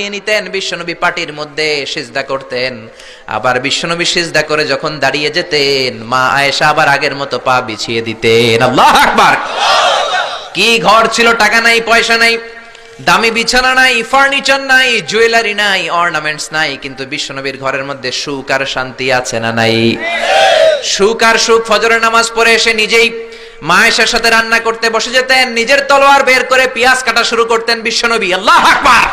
গুটিয়ে নিতেন, বিশ্বনবী পাটির মধ্যে সিজদা করতেন। আবার বিশ্বনবী সিজদা করে যখন দাঁড়িয়ে যেতেন, মা আয়েশা আবার আগের মতো পা বিছিয়ে দিতেন। আল্লাহু আকবার। কি ঘর ছিল, টাকা নাই, পয়সা নাই, দামি বিছানা নাই, ফার্নিচার নাই, জুয়েলারি নাই, অর্নামেন্টস নাই, কিন্তু বিশ্বনবীর ঘরের মধ্যে সুখ আর শান্তি আছে না নাই? সুখ আর সুখ। ফজরের নামাজ পড়ে এসে নিজেই মা আয়েশার সাথে রান্না করতে বসে যেতেন, নিজের তলোয়ার বের করে পেঁয়াজ কাটা শুরু করতেন বিশ্বনবী। আল্লাহু আকবার।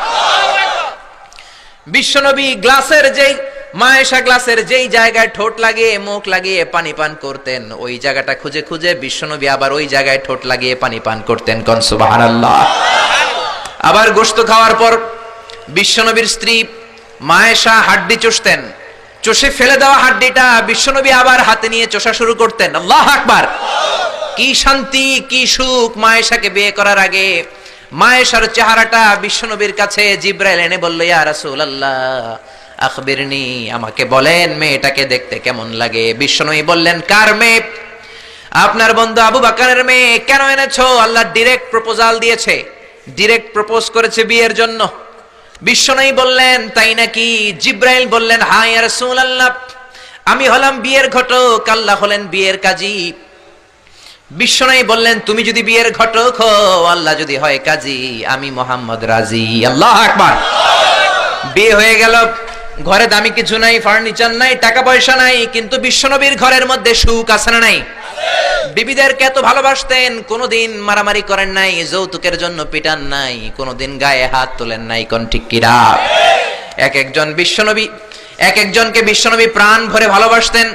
বিশ্বনবী গ্লাসের যেই মা আয়েশা গ্লাসের যেই জায়গায় ঠোঁট লাগিয়ে মুখ লাগিয়ে পানি পান করতেন, ওই জায়গাটা খুঁজে খুঁজে বিশ্বনবী আবার ওই জায়গায় ঠোঁট লাগিয়ে পানি পান করতেন। কোন সুবহানাল্লাহ। আবার গোশত খাওয়ার পর বিশ্বনবীর স্ত্রী মা আয়েশা হাড্ডি চষতেন, চষে ফেলে দেওয়া হাড্ডিটা বিশ্বনবী আবার হাতে নিয়ে চষা শুরু করতেন। আল্লাহু আকবার। কি শান্তি, কি সুখ। মা আয়েশাকে বিয়ে করার আগে মা আয়েশার চেহারাটা বিশ্বনবীর কাছে জিবরাইল এনে বলল, ইয়া রাসূলুল্লাহ আখবিরনি, আমাকে বলেন মেয়েটাকে দেখতে কেমন লাগে। বিশ্বনবী বললেন, কার মেয়ে? আপনার বন্ধু আবু বকরের মেয়ে। কেন এনেছো? আল্লাহ ডাইরেক্ট প্রপোজাল দিয়েছে, ডাইরেক্ট প্রপোজ করেছে বিয়ের জন্য। বিশ্বনবী বললেন, তাই নাকি? জিবরাইল বললেন, হ্যাঁ ইয়া রাসূলুল্লাহ, আমি হলাম বিয়ের ঘটক, আল্লাহ হলেন বিয়ের কাজী। বিশ্বনবী বললেন, তুমি যদি বিয়ের ঘটক হও, আল্লাহ যদি হয় কাজী, আমি মুহাম্মদ রাজি। আল্লাহু আকবার। বিয়ে হয়ে গেল, ঘরে দামি কিছু নাই, ফার্নিচার নাই, টাকা পয়সা নাই, কিন্তু বিশ্বনবীর ঘরের মধ্যে সুখ আছে না নাই? বিবিদেরকে এত ভালোবাসতেন, কোনোদিন মারামারি করেন নাই, যৌতুকের জন্য পিটান নাই, কোনোদিন গায়ে হাত তোলেন নাই। কোন ঠিক কিরা? এক একজনকে বিশ্বনবী প্রাণ ভরে ভালোবাসতেন।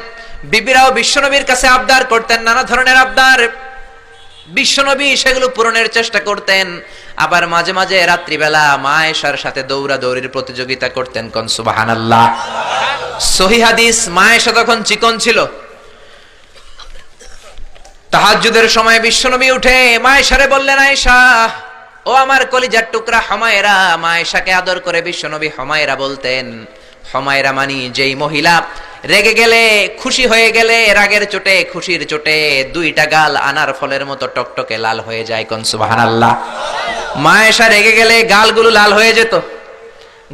বিবিরাও বিশ্বনবীর কাছে আবদার করতেন, নানা ধরনের আবদার। বিশ্বনবী সেগুলো পূরণের চেষ্টা করতেন। আবার মাঝে মাঝে রাত্রিবেলা মা আয়েশার সাথে দৌড়াদৌড়ির প্রতিযোগিতা করতেন। কোন সুবহানাল্লাহ। সহিহ হাদিস, মা আয়েশা তখন চিকন ছিল। তাহাজ্জুদের সময় বিশ্বনবী উঠে মা আয়েশারে বললেন, আয়েশা, ও আমার কলিজার টুকরা হুমায়রা। মা আয়েশাকে আদর করে বিশ্বনবী হুমায়রা বলতেন। হুমায়রা মানি যেই মহিলা রেগে গেলে, খুশি হয়ে গেলে, রাগের চোটে, খুশির চোটে দুইটা গাল আনার ফলের মতো টকটকে লাল হয়ে যায়। কোন সুবহানাল্লাহ। মা আয়েশা রেগে গেলে গালগুলো লাল হয়ে যেত,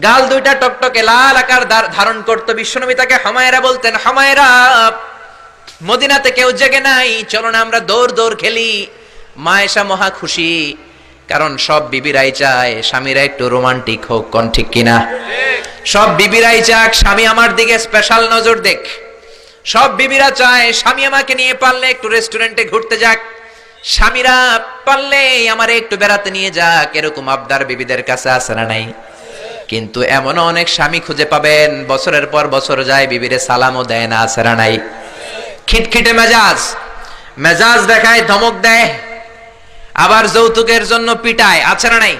গাল দুইটা টকটকে লাল আকার ধারণ করতো। বিশ্বনবী তাকে হুমায়রা বলতেন, হুমায়রা, মদিনাতে কেউ জেগে নাই, চলো না আমরা দৌড় দৌড় খেলি। মা আয়েশা মহা খুশি, কারণ সব বিবিরাই চায় স্বামীরা একটু রোমান্টিক হোক। কোন ঠিক কিনা? সব বিবিরাই চাক স্বামী আমার দিকে স্পেশাল নজর দেখ। সব বিবিরা চায় স্বামী আমাকে নিয়ে পারলে একটু রেস্টুরেন্টে ঘুরতে যাক, স্বামীরা পারলে আমারে একটু বেড়াতে নিয়ে যাক। এরকম আবদার বিবিদের কাছে আছে না নাই? কিন্তু এমনও অনেক স্বামী খুঁজে পাবেন, বছরের পর বছর যায়, বিবিরে সালামও দেয় না। আছে না নাই? খিটখিটে মেজাজ দেখায়, ধমক দেয়, আবার যৌতুকের জন্য পিটায়। আছে না নাই?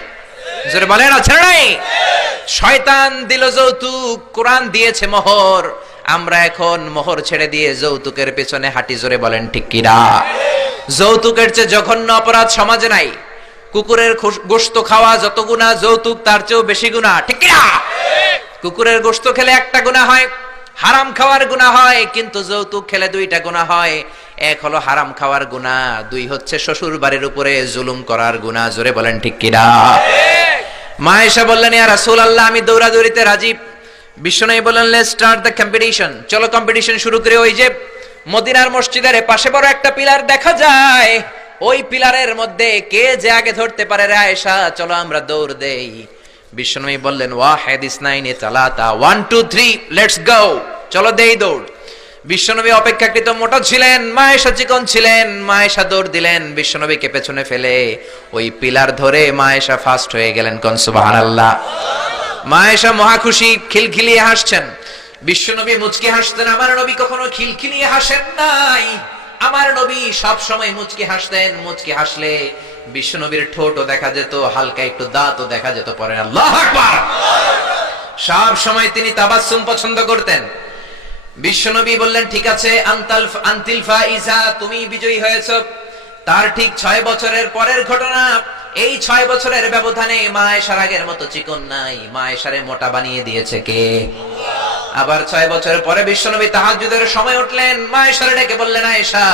জোরে বলেন, আছে না নাই? শয়তান দিল যৌতুক, কোরআন দিয়েছে মোহর। আমরা এখন মোহর ছেড়ে দিয়ে যৌতুকের পেছনে হাঁটি। জোরে বলেন ঠিক কিনা? যৌতুকের চেয়ে জঘন্য অপরাধ সমাজে নাই। কুকুরের গোশত খাওয়া যত গুনাহ, যৌতুক তার চেয়েও বেশি গুনাহ। ঠিক কিনা? কুকুরের গোশত খেলে একটা গুনাহ হয়, হারাম খাওয়ার গুনাহ হয়, কিন্তু যৌতুক খেলে দুইটা গুনাহ হয়। এক হলো হারাম খাওয়ার গুনাহ, দুই হচ্ছে শ্বশুর বাড়ির উপরে জুলুম করার গুনাহ। জোরে বলেন ঠিক কিনা? মা আয়েশা বললেন, ইয়া রাসূলুল্লাহ, আমি দৌড়াদৌড়িতে রাজি। বিশ্বনবী বললেন, লেটস স্টার্ট দ্য কম্পিটিশন, চলো কম্পিটিশন শুরু করে। ওই যে মদিনার মসজিদের পাশে বড় একটা পিলার দেখা যায়, ওই পিলারের মধ্যে কে যে আগে ধরতে পারে রে আয়েশা, চলো আমরা দৌড় দেই। বিশ্বনবী বললেন, ওয়াহিদ ইসনাইনি সালাতা, 1 2 3 লেটস গো, চলো দেই দৌড়। বিশ্বনবী অপেক্ষাকৃত মোটা ছিলেন, মা আয়েশা চিকন ছিলেন। মা আয়েশা দৌড় দিলেন, বিশ্বনবীকে পেছনে ফেলে ওই পিলার ধরে মা আয়েশা ফার্স্ট হয়ে গেলেন। কোন সুবহানাল্লাহ। মা আয়েশা মহা খুশি, খিলখিলিয়ে হাসছেন। বিশ্বনবী মুচকি হাসতেন। আমার নবী কখনো খিলখিলিয়ে হাসেন নাই। আমার নবী সব সময় মুচকি হাসতেন। মুচকি হাসলে বিশ্বনবীর ঠোঁটও দেখা যেত, হালকা একটু দাঁতও দেখা যেত। পরে আল্লাহু আকবার। সব সময় তিনি তাবাসসুম পছন্দ করতেন। বিশ্বনবী বললেন, ঠিক আছে, আনতিল ফাইজা, তুমি বিজয়ী হয়েছো। তার ঠিক 6 বছরের পরের ঘটনা। এই 6 বছরের ব্যবধানে মা আয়েশার আগের মতো চিকন নাই, মা আয়েশারে মোটা বানিয়ে দিয়েছে কে? আবার 6 বছর পরে বিশ্বনবী তাহাজ্জুদের সময় উঠলেন, মা আয়েশারে ডেকে বললেন, আয়েশা,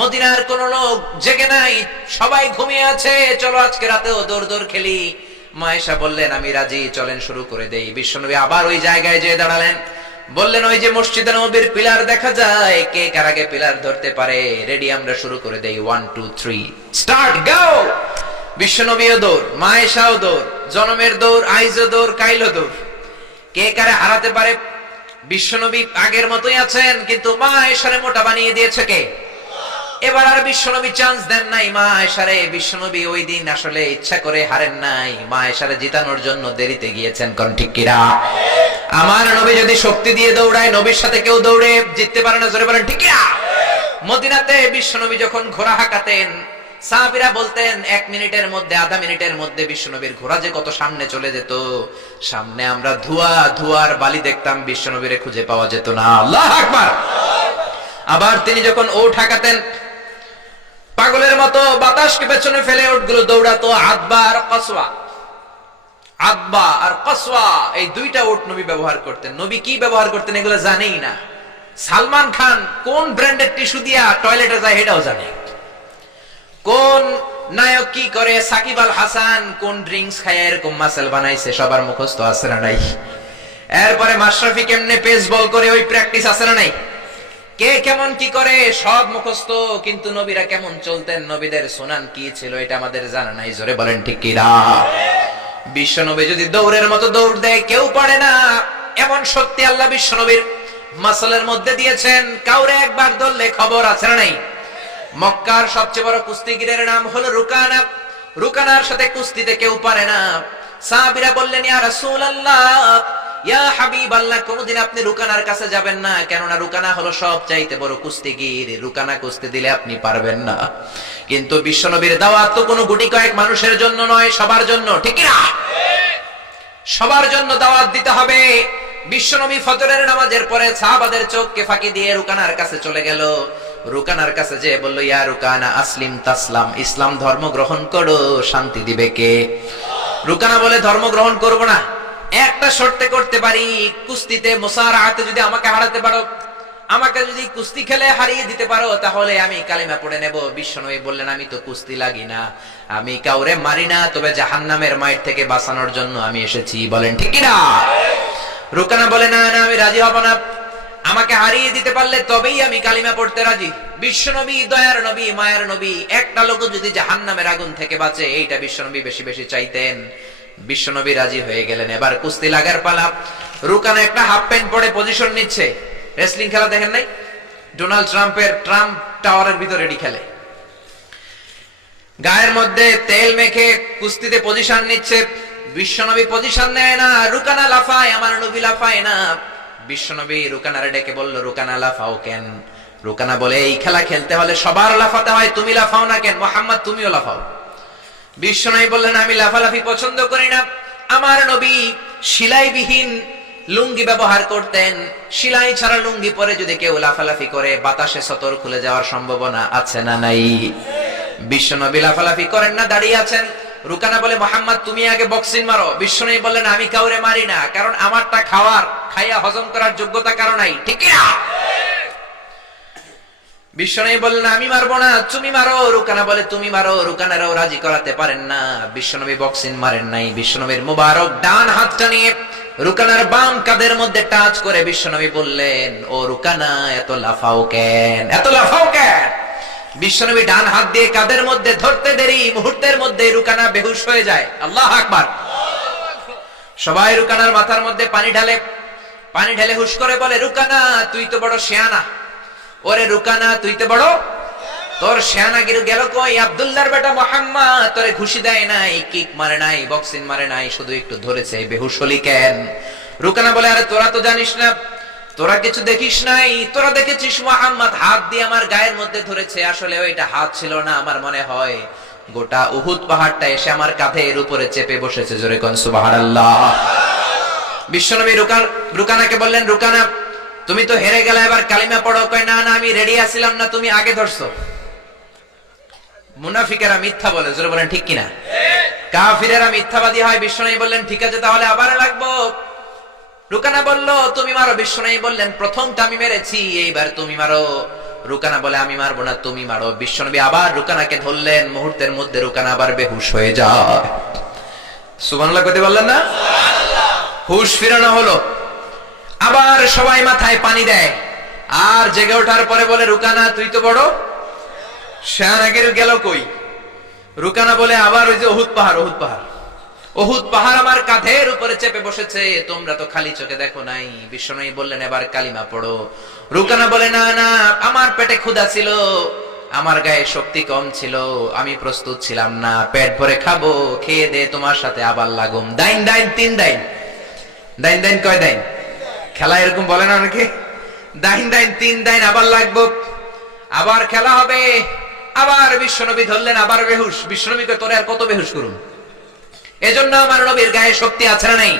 মদিনার কোন লোক জেগে নাই, সবাই ঘুমিয়ে আছে, চলো আজকে রাতেও দৌড় দৌড় খেলি। মা আয়েশা বললেন আমি রাজি, চলেন শুরু করে দেই। বিশ্বনবী আবার ওই জায়গায় যেয়ে দাঁড়ালেন, বললেন ওই যে মসজিদে নববীর পিলার দেখা যায়, কে কার আগে পিলার ধরতে পারে? রেডি, আমরা শুরু করে দেই। 1 2 3 স্টার্ট, গো। বিশ্বনবীও দৌড়, মা আয়েশাও দৌড়, জনমের দৌড়, আইজও দৌড়, কাইলও দৌড়। কে কারে হারাতে পারে? বিশ্বনবী আগের মতোই আছেন, কিন্তু মা আয়েশারে মোটা বানিয়ে দিয়েছে কে? এবার আর বিশ্বনবী চান্স দেন নাই মা আয়েশারে। বিশ্বনবী ওই দিন আসলে ইচ্ছা করে হারেন নাই, মা আয়েশারে জিতানোর জন্য দেরিতে গিয়েছেন। কোন ঠিক কিনা? আমার নবী যদি শক্তি দিয়ে দৌড়ায়, নবীর সাথে কেউ দৌড়ে জিততে পারে না। জোরে বলেন ঠিক কিনা? মদিনাতে বিশ্বনবী যখন ঘোড়া হাঁকাতেন, সাহাবীরা বলতেন 1 মিনিটের মধ্যে, আধা মিনিটের মধ্যে বিশ্বনবীর ঘোড়া যে কত সামনে চলে যেত। সামনে আমরা ধোঁয়ার বালি দেখতাম, বিশ্বনবীরে খুঁজে পাওয়া যেত না। আল্লাহু আকবার। আবার তিনি যখন ওঠ হাঁকাতেন, পাগলের মতো বাতাসকে পেছনে ফেলে ওঠগুলো দৌড়াতো। আদবা আর কসওয়া, এই দুইটা ওট নবী ব্যবহার করতেন। নবী কি ব্যবহার করতেন এগুলো জানেই না। সালমান খান কোন ব্র্যান্ডের টিস্যু দিয়া টয়লেটে যায় এটাও জানে। কোন নায়ক কি করে, সাকিব আল হাসান কোন ড্রিঙ্কস খায়, এরকম মাসেল বানাইছে, সবার মুখস্থ আছে না নাই? এরপরে মাশরাফি কেমনে পেস বল করে, ওই প্র্যাকটিস আছে না নাই? কে কেমন কি করে সব মুখস্থ, কিন্তু নবীরা কেমন চলতেন, নবীদের সুনান কি ছিল, এটা আমাদের জানা নাই। জোরে বলেন ঠিক কিনা? বিশ্বনবী যদি দৌড়ের মতো দৌড় দেয় কেউ পারে না, এমন শক্তি আল্লাহ বিশ্বনবীর মাসলের মধ্যে দিয়েছেন। কাউরে একবার ধরলে খবর আছে না নাই? মক্কার সবচেয়ে বড় কুস্তিগিরের নাম হলো রুকানা। রুকানার সাথে কুস্তিতে কেউ পারে না। সাহাবীরা বললেন ইয়া রাসূলুল্লাহ, ইয়া হাবিবাল্লাহ, কোনদিন আপনি রুকানার কাছে যাবেন না, কেননা রুকানা হলো সবচাইতে বড় কুস্তিগির। রুকানা কুস্তি দিলে আপনি পারবেন না। কিন্তু বিশ্বনবীর দাওয়াত তো কোনো গুটি কয়েক মানুষের জন্য নয়, সবার জন্য। ঠিক না? সবার জন্য দাওয়াত দিতে হবে। বিশ্বনবী ফজরের নামাজের পরে সাহাবাদের চোখকে ফাঁকি দিয়ে রুকানার কাছে চলে গেল। রুকানার কাছে যে বলল ইয়া রুকানা আসলিম তাসলাম, ইসলাম ধর্ম গ্রহণ করো, শান্তি দিবে কে? রুকানা বলে ধর্ম গ্রহণ করব না, একটা শর্তে করতে পারি, কুস্তিতে মুসারাআতে যদি আমাকে হারাতে পারো, আমাকে যদি কুস্তি খেলে হারিয়ে দিতে পারো, তাহলে আমি কালিমা পড়ে নেব। বিশ্বনবী বললেন আমি তো কুস্তি লাগি না, আমি কাউরে মারি না, তবে জাহান্নামের মাইর থেকে বাঁচানোর জন্য আমি এসেছি। বলেন ঠিক কিনা? রুকানা বলে না না, আমি রাজি হব না, আমাকে হারিয়ে দিতে পারলে তবেই আমি কালিমা পড়তে রাজি। বিশ্বনবী দয়ার নবী, মায়ার নবী, একটা লোক যদি জাহান্নামের আগুন থেকে বাঁচে, এইটা বিশ্বনবী বেশি বেশি চাইতেন। বিশ্বনবী রাজি হয়ে গেলেন। এবার কুস্তি লাগার পালা। রুকানা একটা হাফ প্যান্ট পরে পজিশন নিচ্ছে। রেসলিং খেলা দেখেন নাই? ডোনাল্ড ট্রাম্পের ট্রাম্প টাওয়ারের ভিতরে খেলে, গায়ের মধ্যে তেল মেখে কুস্তিতে পজিশন নিচ্ছে। বিশ্বনবী পজিশন নেয় না, রুকানা লাফায়, আমার নবী লাফায় না। বিশ্বনবী রুকানারে ডেকে বলল রুকানা লাফাও কেন? রুকানা বলে এই খেলা খেলতে হলে সবার লাফাতে হয়, তুমি লাফাও না কেন? মোহাম্মদ তুমিও লাফাও। বিশ্বনবী বললেন আমি লাফালাফি পছন্দ করি না। আমার নবী সেলাইবিহীন লুঙ্গি ব্যবহার করতেন। সেলাই ছাড়া লুঙ্গি পরে যদি কেউ লাফালাফি করে, বাতাসে সতর খুলে যাওয়ার সম্ভাবনা আছে না নাই? বিশ্বনবী লাফালাফি করেন না, দাঁড়িয়ে আছেন। রুকানা বলে মোহাম্মদ তুমি আগে বক্সিং মারো। বিশ্বনবী বললেন আমি কাউরে মারি না, কারণ আমারটা খাইয়া হজম করার যোগ্যতা কারো নাই। ঠিক না? বিশ্বনবী বললেন আমি মারবো না, তুমি মারো। রুকানা বলে তুমি মারো। রুকানারাও রাজি করাতে পারেন না। বিশ্বনবী বক্সিং মারেন নাই। বিশ্বনবীর মুবারক ডান হাতটা নিয়ে রুকানার বাম কাঁধের মধ্যে টাচ করে বিশ্বনবী বললেন ও রুকানা, এত লাফাও কেন, এত লাফাও কেন? বিশ্বনবী ডান হাত দিয়ে কাঁধের মধ্যে ধরতে দেরি, মুহূর্তের মধ্যে রুকানা বেহুশ হয়ে যায়। আল্লাহু আকবার। সবাই রুকানার মাথার মধ্যে পানি ঢালে হুশ করে বলে রুকানা তুই তো বড় শিয়ানা। ওরে রুকানা তুই তো বড়, তোর শিয়ানাগিরি গেল কই? আব্দুল্লাহর বেটা মুহাম্মদ তোরে ঘুষি দেয় নাই, কিক মারে নাই, বক্সিং মারে নাই, শুধু একটু ধরেছে, বেহুশ হলি কেন? রুকানা বলে আরে তোরা তো জানিস না, তোরা কিছু দেখিস নাই, তোরা দেখেছিস মুহাম্মদ হাত দিয়ে আমার গায়ের মধ্যে ধরেছে। আসলে ওইটা হাত ছিল না, আমার মনে হয় গোটা উহুদ পাহাড়টা এসে আমার কাঁধের উপরে চেপে বসেছে। জোরে কোন সুবহানাল্লাহ। বিশ্বনবী রুকানাকে বললেন রুকানা তুমি তো হেরে গেলে, এবার কালিমা পড়ো। কয় না না, আমি রেডি আছিলাম না, তুমি আগে ধরছো। মুনাফিকেরা মিথ্যা বলে। জোরে বলেন ঠিক কিনা? কাফিরেরা মিথ্যাবাদী হয়। বিশ্বনবী বললেন ঠিক আছে, তাহলে আবার লাগবো। রুকানা বলল তুমি মারো। বিশ্বনবী বললেন প্রথমটা আমি মেরেছি, এইবার তুমি মারো। রুকানা বলে আমি মারবো না, তুমি মারো। বিশ্বনবী আবার রুকানাকে ধরলেন। মুহূর্তের মধ্যে রুকানা আবার বেহুশ হয়ে যায়। সুবহানাল্লাহ কইতে বললেন না? হুশ ফিরানো হলো। আবার সবাই মাথায় পানি দেয়, আর জেগে ওঠার পরে বলে, রুকানা তুই তো বড় শান, আগের গেল কই? রুকানা বলে, আবার ওই যে অহুদ পাহাড়, অহুদ পাহাড়, অহুদ পাহাড় আমার কাঁধের উপরে চেপে বসেছে, তোমরা তো খালি চোখে দেখো নাই। বিশ্বনবী বললেন, এবার কালিমা পড়ো। রুকানা বলে, না না, আমার পেটে ক্ষুধা ছিল, আমার গায়ে শক্তি কম ছিল, আমি প্রস্তুত ছিলাম না, পেট ভরে খাবো, খেয়ে দে তোমার সাথে আবার লাগুম। দাইন দাইন তিন দাইন, দাইন দাইন কয় দাইন? খেলা এরকম বলে না অনেকে, দাইন দাইন তিন দাইন, আবার লাগবো, আবার খেলা হবে। আবার বিশ্বনবী ধরলেন, আবার বেহুশ। বিশ্বনবীকে তোরে আর কত বেহুশ করুন? এজন্য আমার নবীর গায়ে শক্তি আছে না নাই?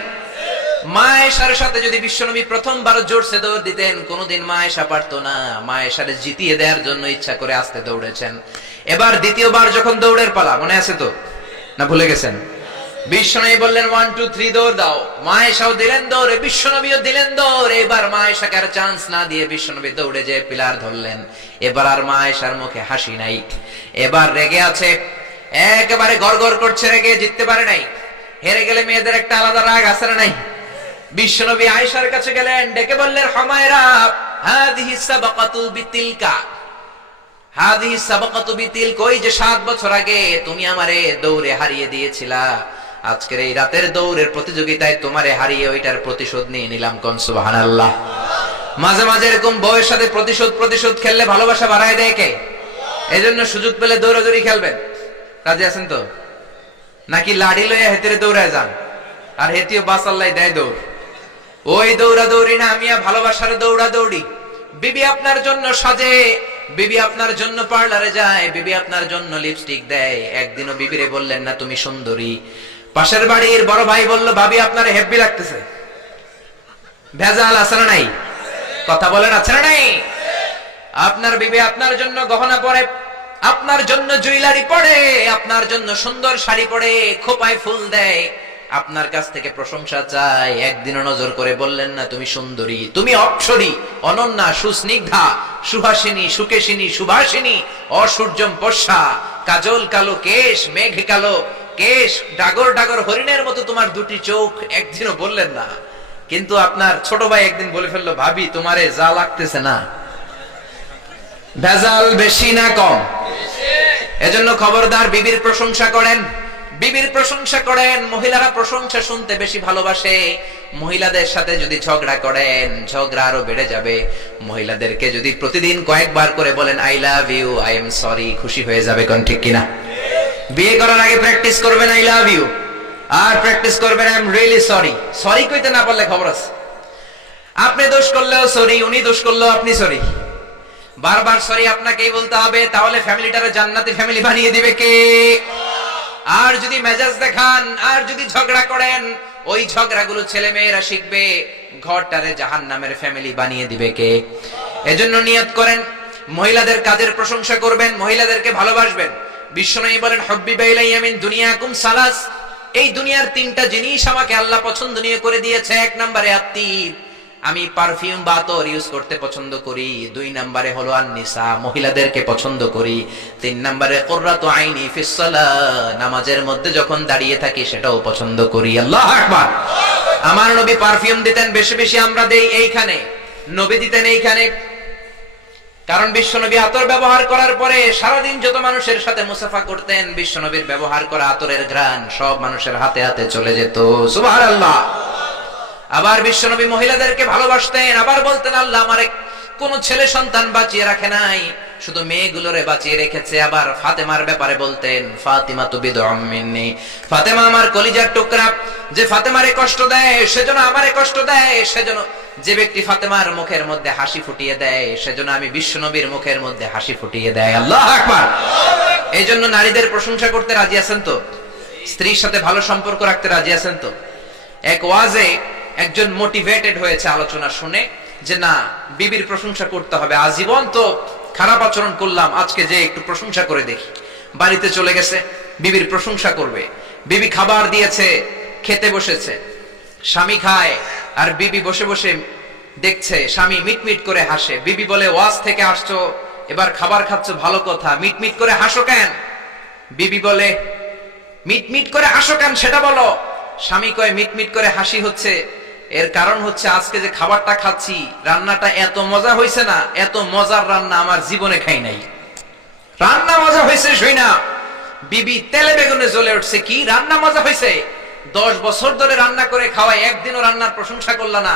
মা আয়েশার সাথে যদি বিশ্বনবী প্রথমবার জোরসে দৌড় দিতেন, কোনোদিন মা আয়েশা পারতো না। মা আয়েশারে জিতিয়ে দেওয়ার জন্য ইচ্ছা করে আস্তে দৌড়েছেন। এবার দ্বিতীয়বার যখন দৌড়ের পালা, মনে আছে তো না ভুলে গেছেন? বিশ্বনবী বললেন 1 2 3 দৌড় দাও। মা আয়েশাও দিলেন দৌড়ে, বিশ্বনবীও দিলেন দৌড়। এবার মা আয়েশাকে আর চান্স না দিয়ে বিশ্বনবী দৌড়ে যে পিলার ধরলেন। এবার আর মা আয়েশার মুখে হাসি নাই, এবার রেগে আছে, একেবারে গড়গড় করছে, রেগে জিততে পারে নাই। হেরে গেলে মেয়েদের একটা আলাদা রাগ আছে না নাই? বিশ্বনবী আয়েশার কাছে গেলেন, ডেকে বললেন, হুমায়রা হাদিহি সাবাকাতু বিতিলকা, হাদিহি সাবাকাতু বিতিলক, ওই যে 7 বছর আগে তুমি আমারে দৌড়ে হারিয়ে দিয়েছিলা, আজকের এই রাতের দৌড়ের প্রতিযোগিতায় তোমারে হারিয়ে ওইটার প্রতিশোধ নিয়ে নিলাম। কোন সুবহানাল্লাহ। মাঝে মাঝে এরকম বউয়ের সাথে প্রতিশোধ খেললে ভালোবাসা বাড়ায় দেয় কে? এজন্য সুযোগ পেলে দৌড়াদৌড়ি খেলবেন। রাজি আছেন তো? নাকি লাড়ি লইয়া হেতেরে দৌড়ায় যান, আর হেতিও বাস আল্লাহ দেয় দৌড়? ওই দৌড়া দৌড়ি না, আমিয়া ভালোবাসার দৌড়া দৌড়ি। বিবি আপনার জন্য সাজে, বিবি আপনার জন্য পার্লারে যায়, বিবি আপনার জন্য লিপস্টিক দেয়। একদিনও বিবিরে বললেন না তুমি সুন্দরী? পাশের বাড়ির বড় ভাই বলল, ভাবি আপনার হেব্বি লাগতেছে। ভেজাল আছে না নাই? কথা বলেন, আছে না নাই? আপনার বিবি আপনার জন্য গহনা পরে, আপনার জন্য জুয়েলারি পরে, আপনার জন্য সুন্দর শাড়ি পরে, খোপায় ফুল দেয়, আপনার কাছ থেকে প্রশংসা চাই। একদিনও নজর করে বললেন না তুমি সুন্দরী, তুমি অপ্সরী, অনন্যা, সুস্নিগ্ধা, সুহাসিনী, সুকেশিনী, সুভাষিনী, অসূর্যম পশা, কাজল কালো কেশ, মেঘ কালো কেশ, ডাগর ডাগর হরিণের মতো তোমার দুটি চোখ। একদিনও বললেন না। কিন্তু আপনার ছোট ভাই একদিন বলে ফেললো, ভাবি তোমারে যা লাগতেছে না। ভেজাল বেশি না কম? এজন্য খবরদার, বিবির প্রশংসা করেন, বিবির প্রশংসা করেন। মহিলারা প্রশংসা শুনতে বেশি ভালোবাসে। মহিলাদের সাথে যদি ঝগড়া করেন, ঝগড়া আরো বেড়ে যাবে। মহিলাদেরকে যদি প্রতিদিন কয়েকবার করে বলেন I love you, I am sorry, খুশি হয়ে যাবে। কোন ঠিক কিনা? বিয়ে করার আগে প্র্যাকটিস করবেন আই লাভ ইউ, আর প্র্যাকটিস করবেন I am really sorry. Sorry কইতে না পারলে খবর আছে। আপনি দোষ করলেও সরি, উনি দোষ করলেও আপনি সরি। বারবার সরি আপনাকেই বলতে হবে, তাহলে ফ্যামিলিটারে জান্নাতি ফ্যামিলি বানিয়ে দিবে কে? আর যদি মেজাজ দেখান, আর যদি ঝগড়া করেন, ওই ঝগড়াগুলো ছেলে মেয়েরা শিখবে, ঘরটারে জাহান্নামের ফ্যামিলি বানিয়ে দিবে কে? এজন্য নিয়ত করেন, মহিলাদের কাজের প্রশংসা করবেন, মহিলাদেরকে ভালোবাসবেন। বিশ্বনবী বলেন, হুব্বিবা ইলাইয়া মিন দুনিয়াকুম সালাস, এই দুনিয়ার 3টা জিনিস আমাকে আল্লাহ পছন্দনীয় করে দিয়েছে। 1 নম্বরে আত্মীব, আমি পারফিউম বা আতর ইউজ করতে পছন্দ করি। 2 নম্বরে হলো আন-নিসা, মহিলাদেরকে পছন্দ করি। 3 নম্বরে কুররাতু আইনি ফিস সালাহ, নামাজের মধ্যে যখন দাঁড়িয়ে থাকি সেটাও পছন্দ করি। আল্লাহু আকবার। আমার নবী পারফিউম দিতেন বেশি বেশি, আমরা দেই এইখানে, নবী দিতেন এইখানে। কারণ বিশ্বনবী আতর ব্যবহার করার পরে সারাদিন যত মানুষের সাথে মুসাফা করতেন, বিশ্বনবীর ব্যবহার করা আতরের ঘ্রাণ সব মানুষের হাতে হাতে চলে যেত। সুবহানাল্লাহ। আবার বিশ্বনবী মহিলাদেরকে ভালোবাসতেন। আবার বলতেন, আল্লাহ আমারে কোন ছেলে সন্তান বাঁচিয়ে রাখে নাই, শুধু মেয়েগুলোরে বাঁচিয়ে রেখেছে। আবার ফাতেমার ব্যাপারে বলতেন, ফাতিমাতু বিদউম মিন্নি, ফাতেমা আমার কলিজার টুকরা, যে ফাতেমারে কষ্ট দেয় সেজন্য আমারে কষ্ট দেয়, সেজন্য যে ব্যক্তি ফাতেমার মুখের মধ্যে হাসি ফুটিয়ে দেয় সেজন্য আমি বিশ্বনবীর মুখের মধ্যে হাসি ফুটিয়ে দেয়। আল্লাহু আকবার। এই জন্য নারীদের প্রশংসা করতে রাজি আছেন তো? স্ত্রীর সাথে ভালো সম্পর্ক রাখতে রাজি আছেন তো? এক ওয়াজে একজন মোটিভেটেড হয়েছে আলোচনা শুনে, যে না, বিবির প্রশংসা করতে হবে। আজীবন তো খারাপ আচরণ করলাম, আজকে যে একটু প্রশংসা করে দেখি। বাড়িতে চলে গেছে, বিবির প্রশংসা করবে। বিবি খাবার দিয়েছে, খেতে বসেছে, স্বামী খায়, আর বিবি বসে বসে দেখছে, স্বামী মিটমিট করে হাসে। বিবি বলে, ওয়াজ থেকে আসছো, এবার খাবার খাচ্ছ, ভালো কথা, মিটমিট করে হাসো কেন? বিবি বলে, মিটমিট করে হাসো কেন সেটা বলো। স্বামী কয় মিটমিট করে হাসি হচ্ছে, এর কারণ হচ্ছে আজকে যে খাবারটা খাচ্ছি রান্নাটা এত মজা হয়েছে না, এত মজার রান্না আমার জীবনে খাই নাই। রান্না মজা হয়েছে শুই না বিবি তেলে বেগুনে জ্বলে উঠছে, কি রান্না মজা হয়েছে, 10 বছর ধরে রান্না করে খাওয়াই, একদিনও রান্নার প্রশংসা করলা না।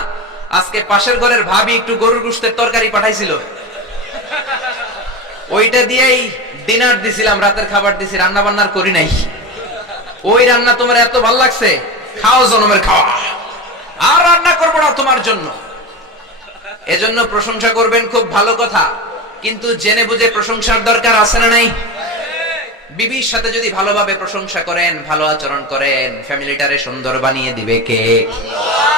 আজকে পাশের ঘরের ভাবি একটু গরুর গোশতের তরকারি পাঠাইছিল, ওইটা দিয়েই ডিনার দিছিলাম, রাতের খাবার দিছি, রান্না বান্নার করি নাই। ওই রান্না তোমার এত ভাল লাগছে, খাও জনমের খাওয়া, আর রান্না করবো না তোমার জন্য। এজন্য প্রশংসা করবেন, খুব ভালো কথা, কিন্তু জেনে বুঝে প্রশংসার দরকার আছে না নাই? বিবির সাথে যদি ভালোভাবে প্রশংসা করেন, ভালো আচরণ করেন, ফ্যামিলিটারে সুন্দর বানিয়ে দিবে কে?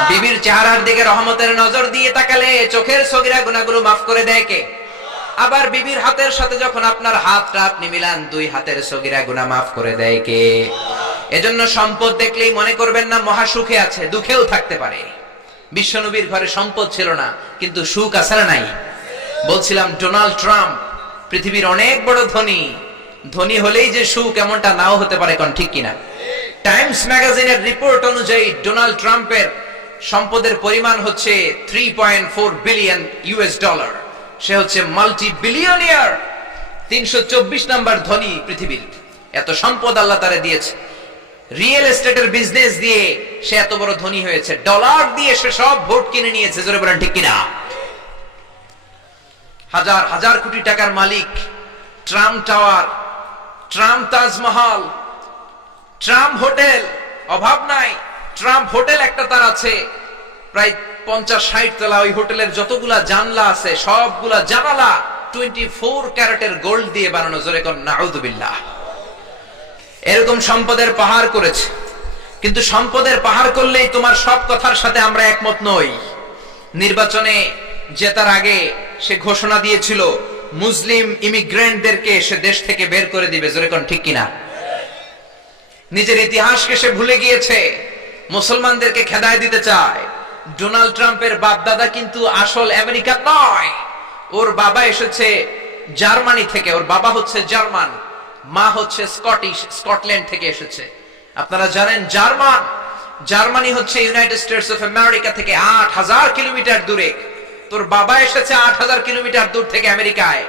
বিবির চেহারার দিকে রহমতের নজর দিয়ে তাকালে চোখের সগীরা গুনাহগুলো মাফ করে দেয় কে? আবার বিবির হাতের সাথে যখন আপনার হাতটা আপনি মিলান, 2 হাতের সগীরা গুনাহ মাফ করে দেয় কে? এজন্য সম্পদ দেখলেই মনে করবেন না মহা সুখে আছে, দুঃখেও থাকতে পারে। বিশ্বনবীর ঘরে সম্পদ ছিল না, কিন্তু সুখ আছে না নাই? বলছিলাম ডোনাল্ড ট্রাম্প পৃথিবীর অনেক বড় ধনী, ধনী হলেই যে সুখ এমনটা নাও হতে পারে, কোন ঠিক কিনা? টাইমস ম্যাগাজিনের রিপোর্ট অনুযায়ী ডোনাল্ড ট্রাম্পের সম্পদের পরিমাণ হচ্ছে 3.4 বিলিয়ন ইউএস ডলার। সে হচ্ছে মাল্টি বিলিয়নিয়ার, 324 নাম্বার ধনী পৃথিবীর। এত সম্পদ আল্লাহ তারে দিয়েছে, রিয়েল এস্টেটের বিজনেস দিয়ে সে এত বড় ধনী হয়েছে, ডলার দিয়ে সে সব ভোট কিনে নিয়েছে, জোরে বলেন ঠিক কিনা? হাজার হাজার কোটি টাকার মালিক। Trump tower, Trump Taj Mahal, Trump hotel, অভাব নাই। ট্রাম্প হোটেল একটা তার আছে, প্রায় 50-60 তলা। ওই হোটেলের যতগুলা জানলা আছে সবগুলা জানালা 24 ক্যারেটের গোল্ড দিয়ে বানানো, জোরে কোন নাউযুবিল্লাহ। এরকম সম্পদের পাহাড় করেছে, কিন্তু সম্পদের পাহাড় করলেই তোমার সব কথার সাথে আমরা একমত নই। নির্বাচনে জেতার আগে সে ঘোষণা দিয়েছিল মুসলিম ইমিগ্রেন্টদেরকে সে দেশ থেকে বের করে দিবে, জোরে কোন ঠিক কিনা? নিজের ইতিহাসকে সে ভুলে গিয়েছে, মুসলমানদেরকে খেদায় দিতে চায়। ডোনাল্ড ট্রাম্পের বাপ দাদা কিন্তু আসল আমেরিকা নয়, ওর বাবা এসেছে জার্মানি থেকে, ওর বাবা হচ্ছে জার্মান, মা হচ্ছে স্কটিশ, স্কটল্যান্ড থেকে এসেছে। আপনারা জানেন জার্মানি হচ্ছে ইউনাইটেড স্টেটস অফ আমেরিকা থেকে 8000 কিলোমিটার দূরে। তোর বাবা এসেছে 8000 কিলোমিটার দূর থেকে আমেরিকায়,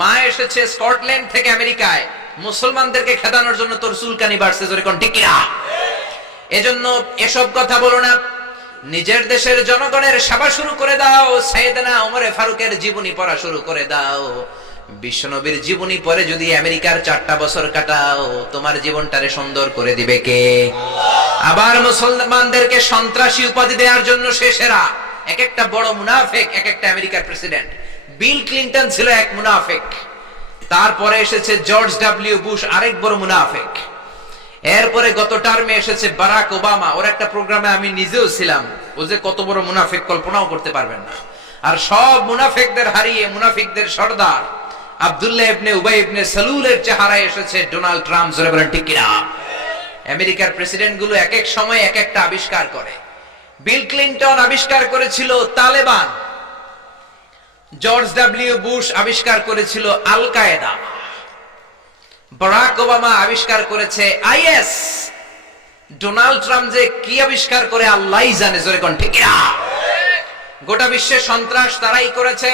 মা এসেছে স্কটল্যান্ড থেকে আমেরিকায়। মুসলমানদেরকে খেদানোর জন্য তোর চুলকানি বাড়ছে, জোরে কোন ঠিক কিনা? এজন্য এসব কথা বলো না, নিজের দেশের জনগণের সেবা শুরু করে দাও। সাইয়েদনা ওমর ফারুকের জীবনী পড়া শুরু করে দাও। বিশ্বনবীর জীবনী পড়ে যদি আমেরিকার 4টা বছর কাটাও, তোমার জীবনটারে সুন্দর করে দিবে কে? আবার মুসলমানদেরকে সন্ত্রাসী উপাধি দেওয়ার জন্য সে সেরা। এক একটা বড় মুনাফিক, এক একটা আমেরিকার প্রেসিডেন্ট। বিল ক্লিনটন ছিল এক মুনাফিক, তারপরে এসেছে জর্জ ডব্লিউ বুশ, আরেক বড় মুনাফিক। এরপরে গত টার্মে এসেছে বারাক ওবামা। ওর একটা প্রোগ্রামে আমি নিজেও ছিলাম, ও যে কত বড় মুনাফিক কল্পনাও করতে পারবেন না। আর সব মুনাফিকদের হারিয়ে মুনাফিকদের সর্দার আব্দুল্লাহ ইবনে উবাই ইবনে সালুলের চেহারায় এসেছে ডোনাল্ড ট্রাম্প, জোরে বলেন ঠিক কিনা? আমেরিকার প্রেসিডেন্ট গুলো এক এক সময় এক একটা আবিষ্কার করে। বিল ক্লিনটন আবিষ্কার করেছিল তালেবান, জর্জ ডব্লিউ বুশ আবিষ্কার করেছিল আল কায়েদা, বারাক ওবামা আবিষ্কার করেছে আইএস, ডোনাল্ড ট্রাম্প যে কি আবিষ্কার করে আল্লাহই জানে, জোরে কোন ঠিক কিনা? গোটা বিশ্বের সন্ত্রাস তারাই করেছে।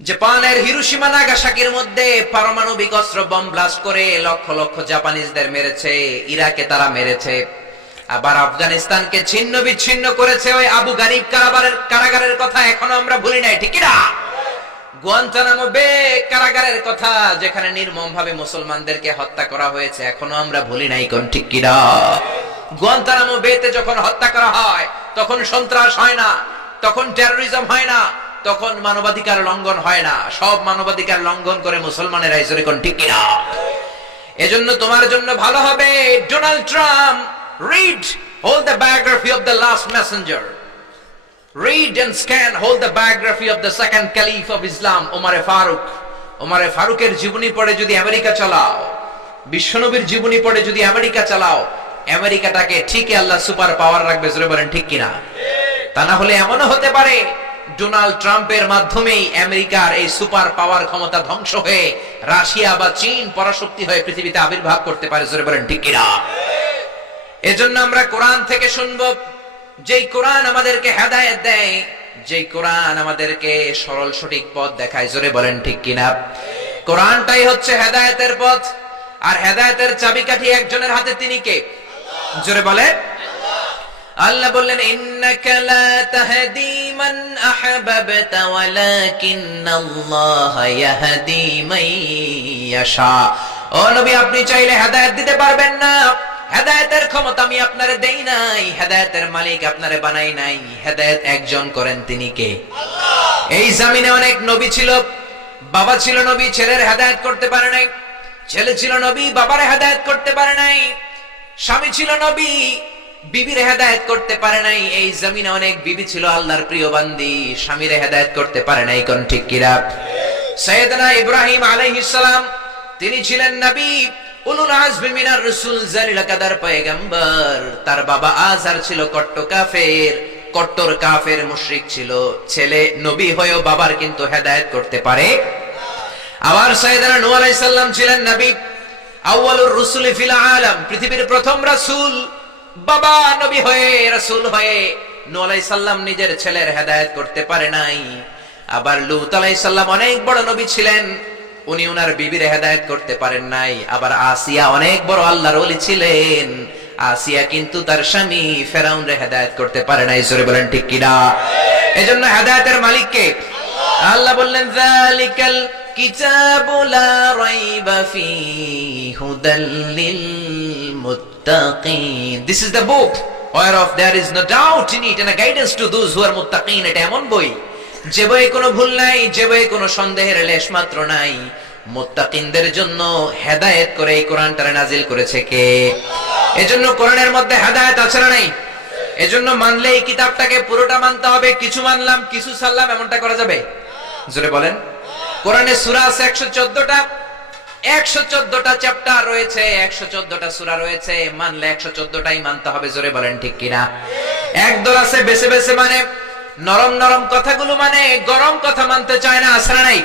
জাপানের হিরোশিমা নাগাসাকির মধ্যে পারমাণবিক অস্ত্র বম ব্লাস্ট করে লক্ষ লক্ষ জাপানিজদের মেরেছে, ইরাকে তারা মেরেছে। আবার আফগানিস্তানকে ছিন্ন বিচ্ছিন্ন করেছে। ওই আবু গারিব কারাগারের কথা এখনো আমরা ভুলি নাই, ঠিক না? গুয়ান্তানামো বে কারাগারের কথা, যেখানে নির্মম ভাবে মুসলমানদেরকে হত্যা করা হয়েছে, এখনো আমরা ভুলি নাই, কোন ঠিক কিনা? গুয়ান্তানামো বেতে যখন হত্যা করা হয় তখন সন্ত্রাস হয় না, তখন টেরোরিজম হয় না, তখন মানবাধিকার লঙ্ঘন হয় না। সব মানবাধিকার লঙ্ঘন করে মুসলমানেরা, জোরে কোন ঠিক কিনা? এজন্য তোমার জন্য ভালো হবে Donald Trump read, hold the biography of the last messenger, read and scan, hold the biography of the second caliph of Islam, Umar Farooqer জীবনী পড়ে যদি আমেরিকা চালাও, বিশ্বনবীর জীবনী পড়ে যদি আমেরিকা চালাও, আমেরিকাটাকে ঠিকই আল্লাহ সুপার পাওয়ার রাখবে, জোরে বলেন ঠিক কিনা? তা না হলে এমনও হতে পারে ডোনাল্ড ট্রাম্পের মাধ্যমেই আমেরিকার এই সুপার পাওয়ার ক্ষমতা ধ্বংস হয়ে রাশিয়া বা চীন পরাশক্তি হয়ে পৃথিবীতে আবির্ভাব করতে পারে, জোরে বলেন ঠিক কিনা? এজন্য আমরা কোরআন থেকে শুনবো, যেই কোরআন আমাদেরকে হেদায়েত দেয়, যেই কোরআন আমাদেরকে সরল সঠিক পথ দেখায়। জোরে বলেন ঠিক কিনা? কোরআনটাই হচ্ছে হেদায়েতের পথ, আর হেদায়েতের চাবিকাঠি একজনের হাতে, তিনি কে? জোরে বলে। আল্লাহ বললেন, ইন্নাকা লা তাহদি মান আহবাবতা ওয়ালাকিন্নাল্লাহা ইয়াহদি মান ইয়াশা। ও নবী, আপনি চাইলে হেদায়েত দিতে পারবেন না। হেদায়েতের ক্ষমতা আমি আপনারে দেই নাই, হেদায়েতের মালিক আপনারে বানাই নাই। হেদায়েত একজন করেন, তিনি কে? আল্লাহ। এই জমিনে অনেক নবী ছিল, বাবা ছিল নবী, ছেলের হেদায়েত করতে পারে নাই। ছেলে ছিল নবী, বাবার হেদায়েত করতে পারে নাই। স্বামী ছিল নবী, বিবির হেদায়েত করতে পারে নাই। এই জমিনে অনেক বিবি ছিল আল্লাহর প্রিয় বান্দি, স্বামীর হেদায়েত করতে পারে নাই। কোন ঠিক কিনা? সাইয়েদনা ইব্রাহিম আলাইহিস সালাম, তিনি ছিলেন নবী, উলুল আজমি মিনার রাসূল, জালিল কাদার পয়গম্বর। তার বাবা আযর ছিল কট্টর কাফের মুশরিক ছিল। ছেলে নবী হয়েও বাবার কিন্তু হেদায়েত করতে পারে। আবার সাইয়েদনা নূহ আলাইহিস সালাম ছিলেন নবী, আউয়ালুর রাসূলি ফিল আলাম, পৃথিবীর প্রথম রাসূল। বাবা নবী হয়ে, রাসূল হয়ে নূহ আলাইহিস সালাম নিজের ছেলের হেদায়েত করতে পারে নাই। আবার লূত আলাইহিস সালাম অনেক বড় নবী ছিলেন, উনি উনার বিবির হেদায়েত করতে পারেন নাই। আবার আসিয়া অনেক বড় আল্লাহর ওলি ছিলেন, আসিয়া কিন্তু তার স্বামী ফেরাউনের হেদায়েত করতে পারে নাই। জোরে বলেন ঠিক কিনা? এজন্য হেদায়েতের মালিক কে? আল্লাহ বললেন, যালিকাল কিতাবু লা রাইবা ফীহি হুদাল লিল মুত্তাকিন। This is the book whereof there is no doubt in it and a guidance to those who are muttaqin. এটা এমন বই, যে বই কোনো ভুল নাই, যে বই কোনো সন্দেহের লেশ মাত্র নাই। মুত্তাকিনদের জন্য হেদায়েত করে এই কোরআনটারে নাজিল করেছে কে? এজন্য কোরআনের মধ্যে হেদায়েত আছে না নাই? এজন্য মানলে এই কিতাবটাকে পুরোটা মানতে হবে। কিছু মানলাম, কিছু ছাড়লাম, এমনটা করা যাবে? জোরে বলেন। কোরআনে সূরা আছে 114টা, 114টা চ্যাপ্টার রয়েছে, 114টা সূরা রয়েছে। মানলে 114টাই মানতে হবে। জোরে বলেন ঠিক কিনা? একদল আছে বেছে বেছে মানে, নরম নরম কথাগুলো মানে, গরম কথা মানতে চায় না। আছে না নাই?